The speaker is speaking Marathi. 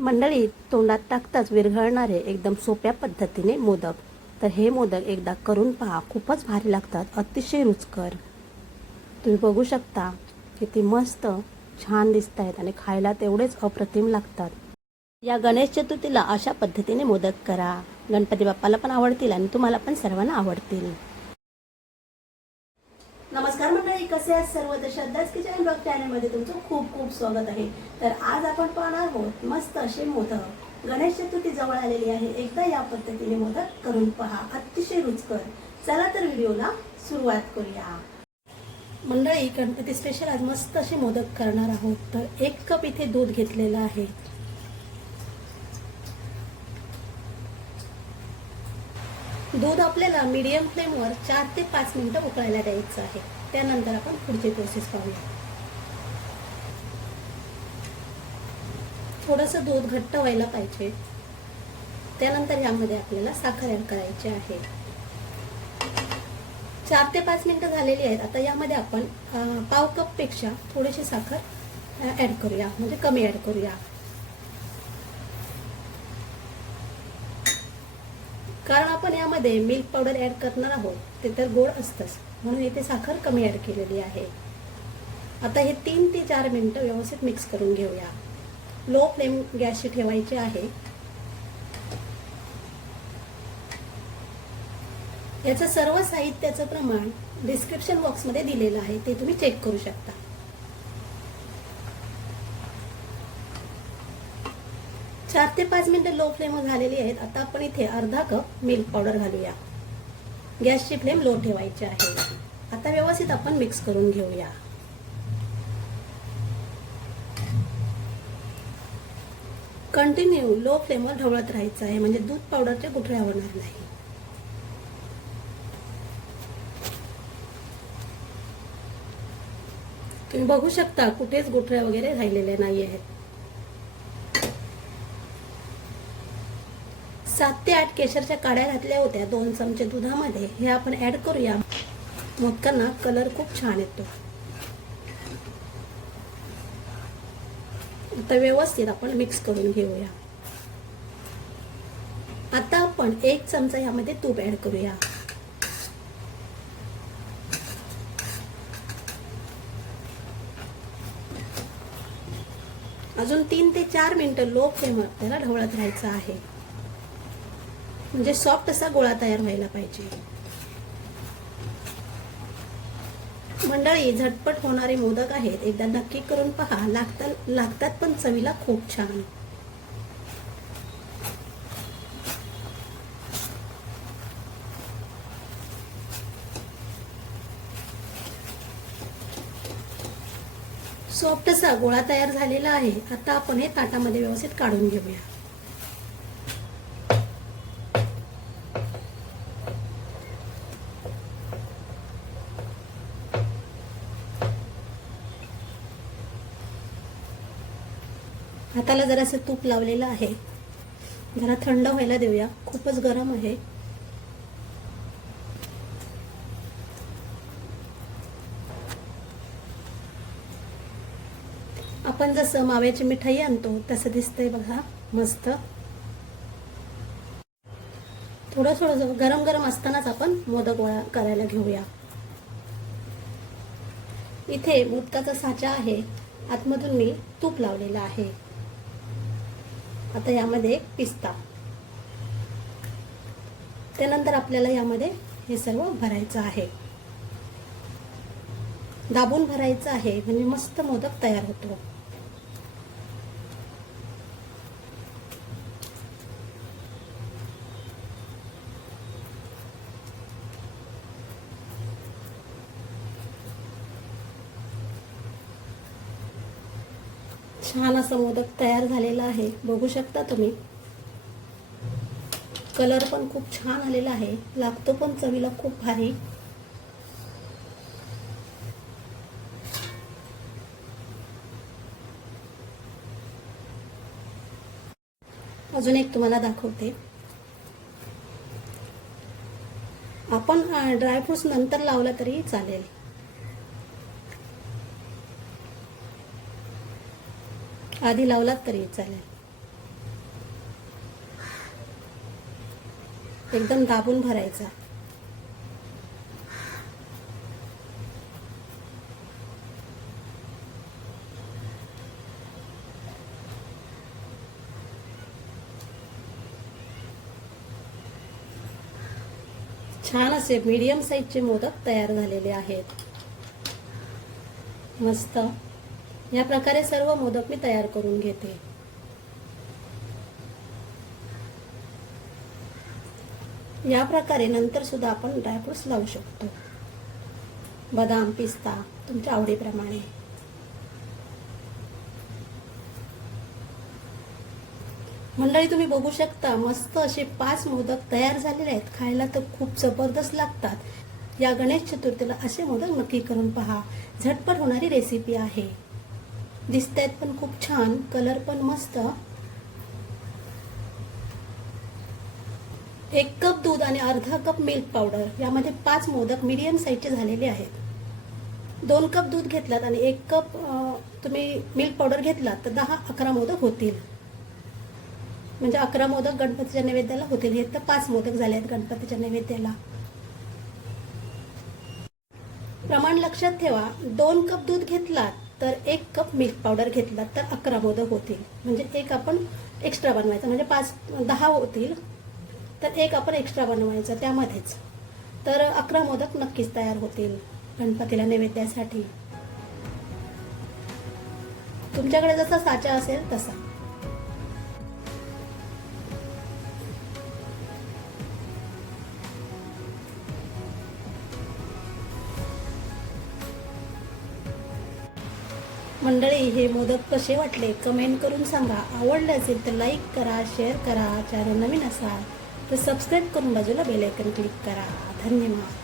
मंडळी तोंडात टाकताच विरघळणारे एकदम सोप्या पद्धतीने मोदक. तर हे मोदक एकदा करून पहा खूपच भारी लागतात अतिशय रुचकर. तुम्ही बघू शकता किती मस्त छान दिसत आहेत आणि खायला तेवढेच अप्रतिम लागतात. या गणेश चतुर्थीला अशा पद्धतीने मोदक करा. गणपती बाप्पाला पण आवडतील आणि तुम्हाला पण सर्वांना आवडतील. नमस्कार कसे आहात सर्व तर श्रद्धाच किचन ब्लॉग चॅनलमध्ये तुमचं खूप खूप स्वागत आहे. तर आज आपण पाहणार आहोत मस्त असे मोदक. गणेश चतुर्थी जवळ आलेली आहे. एकदा या पद्धतीने मोदक करून पहा. अतिशय रुचकर. चला तर व्हिडिओला सुरुवात करूया. मंडळी गणपती स्पेशल आज मस्त असे मोदक करणार आहोत. तर एक कप इथे दूध घेतलेलं आहे. दूध आपल्याला मीडियम फ्लेमवर चार ते पाच मिनिटं उकळायला द्यायचं आहे. त्यानंतर आपण पुढची प्रोसेस पाहूया. थोडंसं दूध घट्ट व्हायला पाहिजे. त्यानंतर यामध्ये आपल्याला साखर ॲड करायची आहे. चार ते पाच मिनिटं झालेली आहेत. आता यामध्ये आपण पाव कपपेक्षा थोडीशी साखर ॲड करूया. म्हणजे कमी ॲड करूया. कारण आपण यामध्ये मिल्क पावडर ॲड करणार आहोत. ते तर गोड असतंच. म्हणून इथे साखर कमी ॲड केलेली आहे. आता हे तीन ते चार मिनटं व्यवस्थित मिक्स करून घेऊया. लो फ्लेम गॅसची ठेवायची आहे. याचं सर्व साहित्याचं प्रमाण डिस्क्रिप्शन बॉक्समध्ये दिलेलं आहे. ते तुम्ही चेक करू शकता. चार ते पाच मिनटं लो फ्लेम झालेली आहेत. आता आपण इथे अर्धा कप मिल्क पावडर घालूया. गॅसची फ्लेम लो ठेवायची आहे. आता व्यवस्थित आपण मिक्स करून घेऊया. कंटिन्यू लो फ्लेमवर ढवळत राहायचं आहे. म्हणजे दूध पावडरच्या गुठळ्या होणार नाही. तुम्ही बघू शकता कुठेच गुठळ्या वगैरे राहिलेल्या नाही आहेत सात ते आठ केशरच्या काड्या घातल्या होत्या दोन चमचे दुधामध्ये. हे आपण ऍड करूया. मोदकांना कलर खूप छान येतो. आता व्यवस्थित आपण मिक्स करून घेऊया. आता आपण एक चमचा यामध्ये तूप ऍड करूया. अजून तीन ते चार मिनिटं लो फ्लेमवर त्याला ढवळत राहायचं आहे. म्हणजे सॉफ्ट असा गोळा तयार व्हायला पाहिजे. मंडळी झटपट होणारे मोदक आहेत. एकदा नक्की करून पहा. लागतात लागतात पण चवीला खूप छान. सॉफ्ट असा गोळा तयार झालेला आहे. आता आपण हे ताटामध्ये व्यवस्थित काढून घेऊया. हाताला जरासं तूप लावलेलं आहे. जरा थंड व्हायला देऊया. खूपच गरम आहे. आपण जसं माव्याची मिठाई आणतो तसं दिसतंय बघा. मस्त. थोडं थोडं गरम गरम असतानाच आपण मोदक गोळा करायला घेऊया. इथे मोदकाचा साचा आहे. आतमधून मी तूप लावलेलं आहे. आता यामध्ये पिस्ता. त्यानंतर आपल्याला यामध्ये हे सर्व भरायचं आहे. दाबून भरायचं आहे म्हणजे मस्त मोदक तयार होतो. छान असं मोदक तयार झालेला आहे. बघू शकता तुम्ही. कलर पण खूप छान आलेला आहे. लागतो पण चवीला खूप भारी. अजून एक तुम्हाला दाखवते. आपण ड्रायफ्रुट्स नंतर लावला तरी चालेल. आधी लावलात तरी चालेल. एकदम दाबून भरायचा. छान असे मीडियम साईजचे मोदक तयार झालेले आहेत. मस्त. या प्रकारे सर्व मोदक मी तयार करून घेते. या प्रकारे नंतर सुद्धा आपण ड्रायफ्रुट्स लावू शकतो. बदाम पिस्ता तुमच्या आवडीप्रमाणे. मंडळी तुम्ही बघू शकता मस्त असे पाच मोदक तयार झालेले आहेत. खायला तर खूप जबरदस्त लागतात. या गणेश चतुर्थीला असे मोदक नक्की करून पहा. झटपट होणारी रेसिपी आहे. दिसतायत पण खूप छान कलर पण मस्त. एक कप दूध आणि अर्धा कप मिल्क पावडर यामध्ये पाच मोदक मिडियम साईजचे झालेले आहेत. दोन कप दूध घेतलात आणि एक कप तुम्ही मिल्क पावडर घेतलात तर दहा अकरा मोदक होतील. म्हणजे अकरा मोदक गणपतीच्या नैवेद्याला होतील. हे तर पाच मोदक झाले आहेत गणपतीच्या नैवेद्याला. प्रमाण लक्षात ठेवा दोन कप दूध घेतलात तर एक कप मिल्क पावडर घेतलात तर अकरा मोदक होतील. म्हणजे एक आपण एक्स्ट्रा बनवायचं. म्हणजे पाच दहा होतील. तर एक आपण एक्स्ट्रा बनवायचं त्यामध्येच. तर अकरा मोदक नक्कीच तयार होतील गणपतीला नैवेद्यासाठी. तुमच्याकडे जसा साचा असेल तसा. मंडळी हे मोदक कसे वाटले? कमेंट करून सांगा. आवडले असेल तर लाईक करा शेअर करा चॅनल नवीन असाल तर सबस्क्राईब करून बाजूला बेल आयकन क्लिक करा. धन्यवाद.